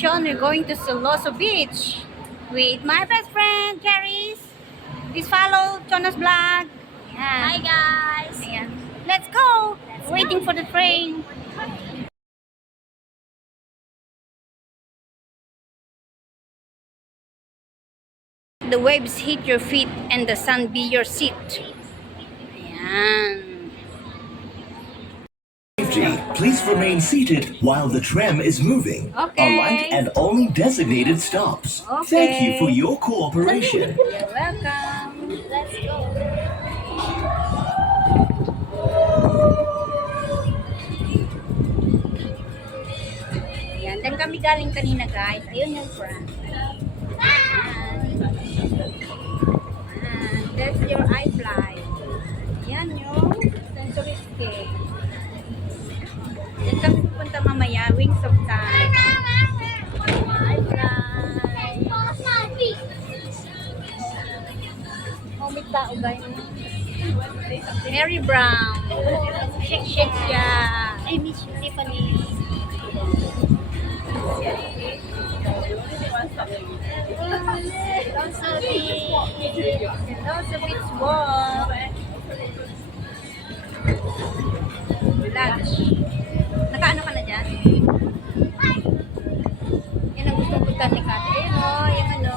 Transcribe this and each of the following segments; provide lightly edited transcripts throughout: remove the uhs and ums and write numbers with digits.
vacation, we're going to Siloso Beach with my best friend, Charis. Please follow Jonas Vlog. Hi Ayan. guys! Ayan. Let's go! Waiting for the train. The waves hit your feet and the sun be your seat. Ayan. Please remain seated while the tram is moving. Okay. Alight at only designated stops. Thank you for your cooperation. You're welcome. Let's go! Ayan. Dan kami galing kanina, guys. Ayun yung front. That's your iFly. Yan yung sensoristic. Yan kami pupunta mamaya, Wings of Time. iFly. Homit tao, guys. Mary Brown. Shake siya. I miss you, Tiffany. Hello sa beach walk. Lunch. Nakaano ka na dyan? Yan ang gusto punta ni Kate. Ayun o, yung ano.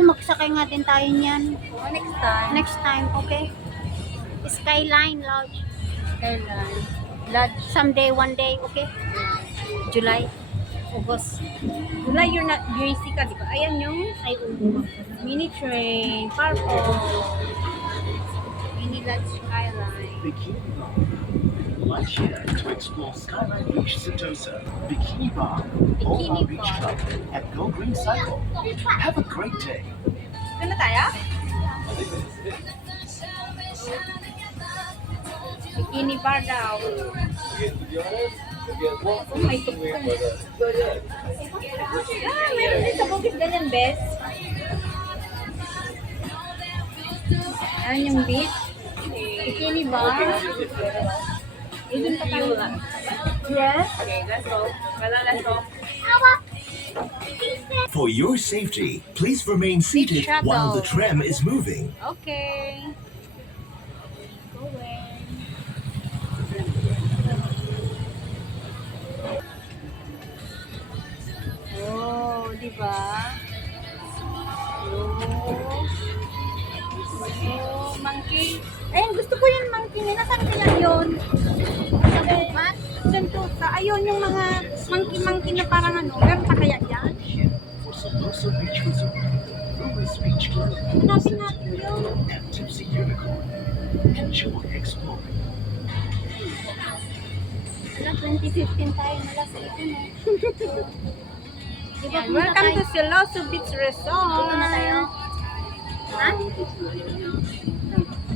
Magsakay nga din tayo niyan. Next time. Next time, okay? Skyline Lodge. Skyline. Lunch. Someday, one day, okay? July, August. Wala, you're not busy ka, di ba? Ayan yung Ay, mini train. Purple. Mini lunch skyline. Bikini Bar. Lunch here to explore Skyline Beach Sentosa, Bikini Bar, Bikini Ola Beach Bar. Club, and Go Green Cycle. Have a great day. Ito na tayo? Bikini bar daw. Oh, may tukpan. Meron din sa bukid ganyan, bes. Ayan yung beach. Bikini bar. Doon pa tayo. Yes. Okay, let's go. Let's go. For your safety, please remain seated shuttle. while the tram is moving. Okay. Oh, di ba? Oh, monkey. Ayun, gusto ko yung monkey na. Nasaan kaya yun? Sa bukas? Sentosa. Ayun, yung mga monkey na parang ano. Meron pa kaya yan? For Siloso Beach Resort, Lewis Beach Club, Hanapin natin yun. and Tipsy Unicorn. Enjoy exploring. Alam, 2015 tayo, malas ito na. Yan. Welcome to Siloso Beach Resort. Dito na tayo. Ha?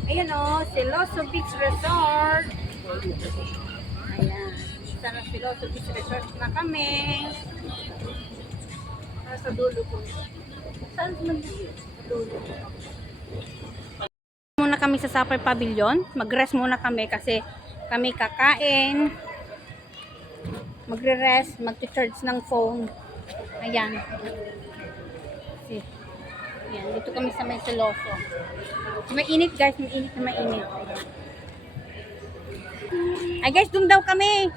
Ayan o, Siloso Beach Resort. Ayan. Sa Siloso Beach Resort na kami. Sa dulo ko. Saan man dito? Sa dulo. Muna kami sa Supper Pavilion. Mag-rest muna kami kasi kami kakain. Magre-rest, mag-charge ng phone. Ayan. See. Ayan, dito kami sa may Siloso. May init guys, may init na may init. Ay guys, doon daw kami.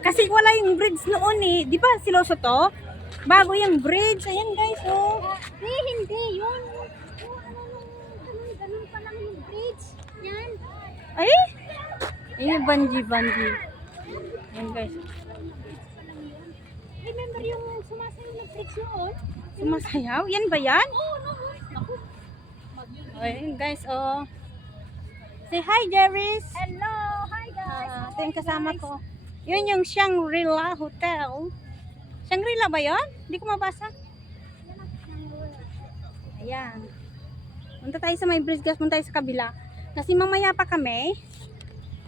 Kasi wala yung bridge noon eh. Di ba Siloso to? Bago yung bridge. Ayan guys, oh. Hindi, yun. Ganun pa lang yung bridge. Yan. Ay! Ayun, bungee. Ayan guys. Remember yung sumasayaw na bridge noon? Sumasayaw? Yan ba yan? Ayun guys, oh. Say hi, Jerry's. Hello! Hi guys! Ito yung kasama ko. Yun yung Shangri-La Hotel. Shangri-La ba yun? Hindi ko mabasa. Ayan. Punta tayo sa may bridge guys. Punta tayo sa kabila. Kasi mamaya pa kami.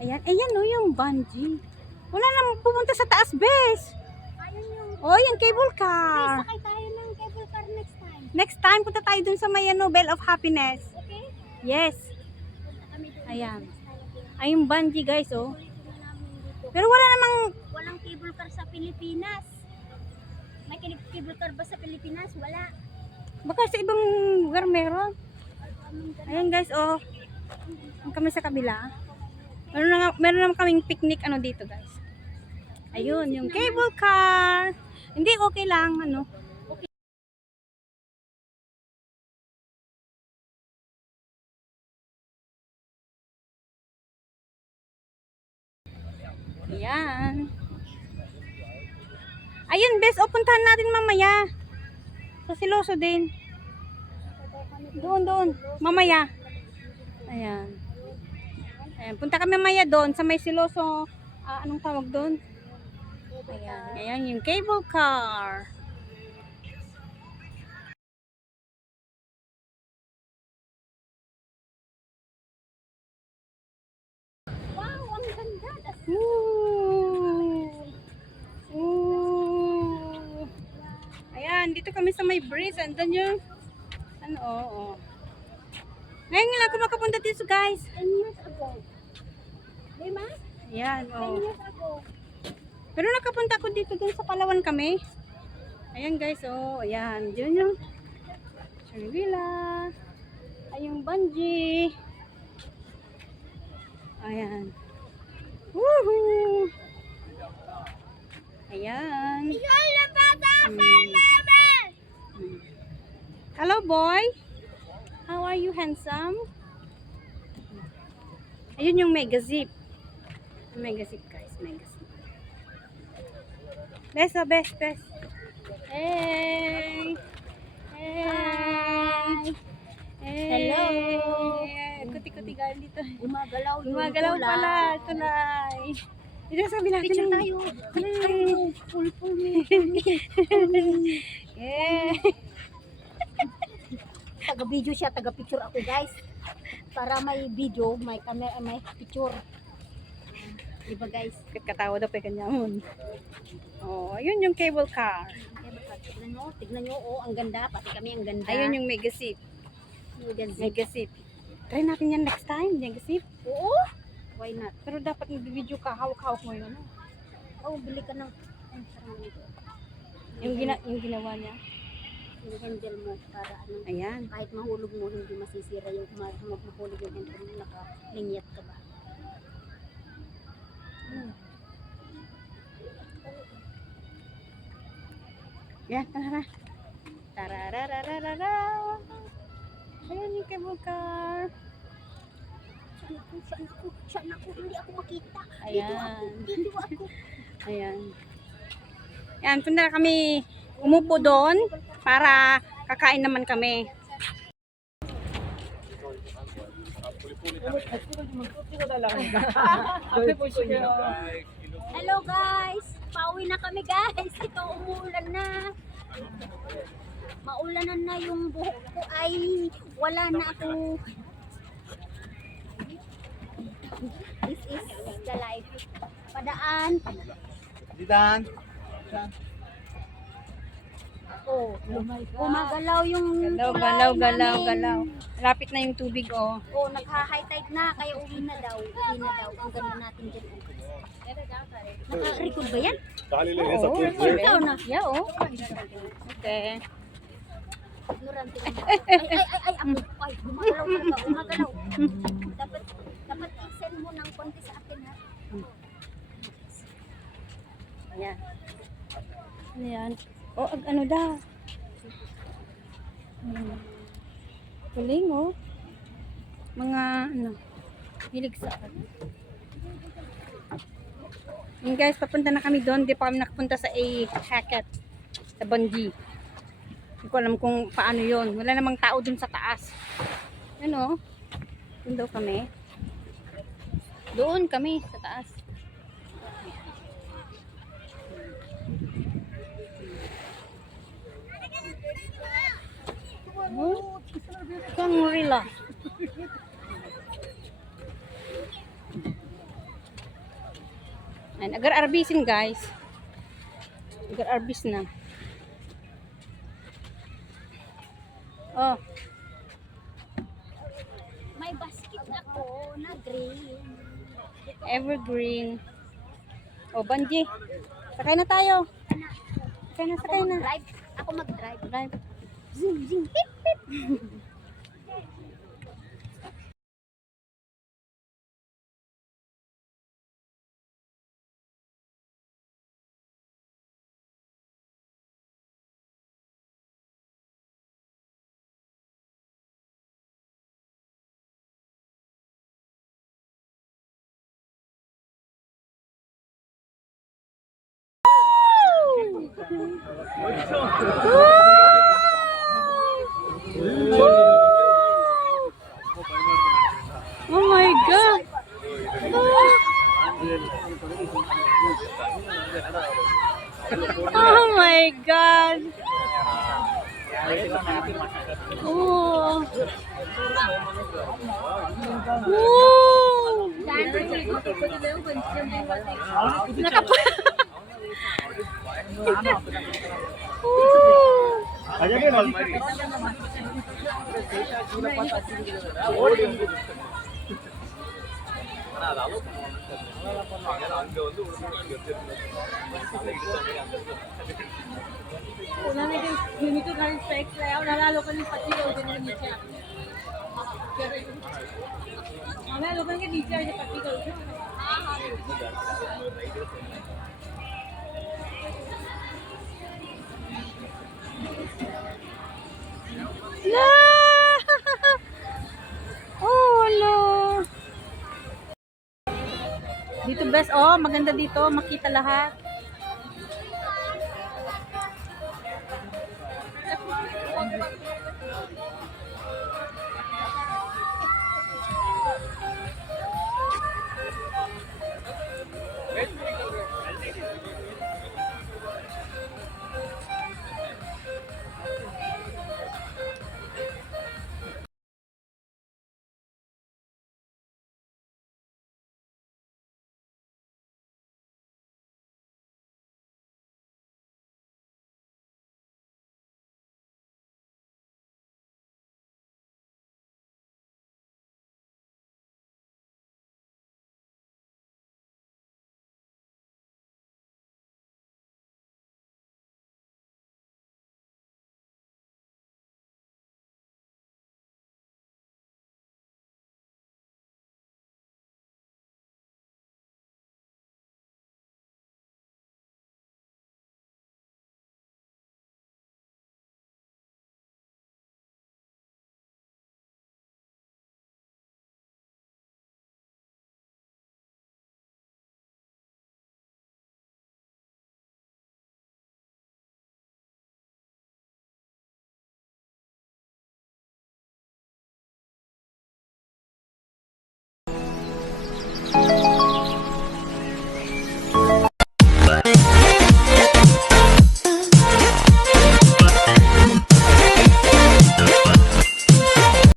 Ayan. Ayan o yung bungee. Wala nang pupunta sa taas, bes. Ayun yung... Oh, yung cable car. Sakay tayo ng cable car next time. Next time, punta tayo dun sa may Bell of Happiness. Okay? Yes. Kami doon. Ayan. Ay, yung bungee guys, oh. Ulitin na namin dito. Pero wala namang... Walang cable car sa Pilipinas. May cable car ba sa Pilipinas? Wala. Baka sa ibang lugar meron. Ayan guys, oh. Ang kami sa kabila. Meron naman kaming picnic ano dito guys. Ayun, yung cable car. Hindi, okay lang. Ano. Ayan. Ayun, best. O, puntahan natin mamaya. Sa Siloso din. Doon. Mamaya. Ayan. Ayan. Punta kami mamaya doon sa may Siloso. Anong tawag doon? Ayan. Ayan yung cable car. Wow, ang ganda. Ooh. Ooh. Ayan, dito kami sa may breeze. Andun yung ano, oo. Ngayon lang ako makapunta dito guys. 10 years ago. Diba? Ayan, 10 oh. years ago. Pero nakapunta ako dito dun sa Palawan kami. Ayan guys, oh. Ayan, dyan yung Shangri-La. Ay, yung bungee. Ayan. Woohoo! Ayan. Hmm. Hello, boy. How are you, handsome? Ayun yung mega zip. Mega zip, guys. Mega zip. Best, oh, best. Hey. Hey. Hey. Hello. Kuti-kuti galing dito. Gumagalaw yung Gumagalaw tulay. pala. Tulay. Dito sabi natin. Picture tayo. Hey. Pull me. Yeah. Taga-video siya, taga-picture ako guys. Para may video, may camera, may picture. Diba guys? Katawa daw pa kanya mo. Oh, ayun yung cable car. Tignan nyo, oh, ang ganda. Pati kami ang ganda. Ayun yung mega zip. Mega zip. Try natin yan next time, mega zip. Oo. Why not? Pero dapat mag-video ka, hawak-hawak mo yun. Ano? Oh, bili ka ng Yung ginawa niya. yung handle mo para ano. Ayan. Kahit mahulog mo, hindi masisira yung mahulog yung handle mo, nakalinyat ka ba? Yan, tara. Tararararara. Ayan yung cable car. Saan ako, hindi ako makita. Ayan. Dito ako. Ayan. Yan, punta kami umupo doon para kakain naman kami. Hello guys! Pauwi na kami guys! Ito umuulan na. Maulanan na yung buhok ko ay wala na ako. This is the life. Padaan. Ditan. Oh, gumagalaw yung Galaw. namin. Lapit na yung tubig, oh. Oh, nagha-high tide na, kaya uwi na daw. Ang ganda natin dyan. Naka-record ba yan? Oo. Ikaw na. Yeah, oh. Okay. Ignorante lang. Ay, ako. Ay, gumagalaw. Dapat i-send mo ng konti sa akin, ha? Ayan. Ayan. Oh, ano daw? Kuling, oh. Mga, hilig sa Yun guys, papunta na kami doon. Di pa kami nakapunta sa Hackett. Sa bungee. Hindi ko alam kung paano yon. Wala namang tao dun sa taas. Ano? Doon daw kami. Doon kami sa taas. Shangri-La. Ayan, agar-arbisin guys. Agar-arbis na. Oh, May basket ako na green. evergreen. Oh, bungee. Sakay na tayo. Sakay na, Ako sakay na. mag-drive. Ako mag-drive. Drive. Zing, zing, pip, pip. Oh my God! Oh my God! Oh! Woo! Nakapa... Woo! Ganito ka rin specs layout, nalalo ka ng pati o din ng media. Nalalo ka ng media ng pati ko. La! Oh, no! Dito best, oh, maganda dito, makita lahat.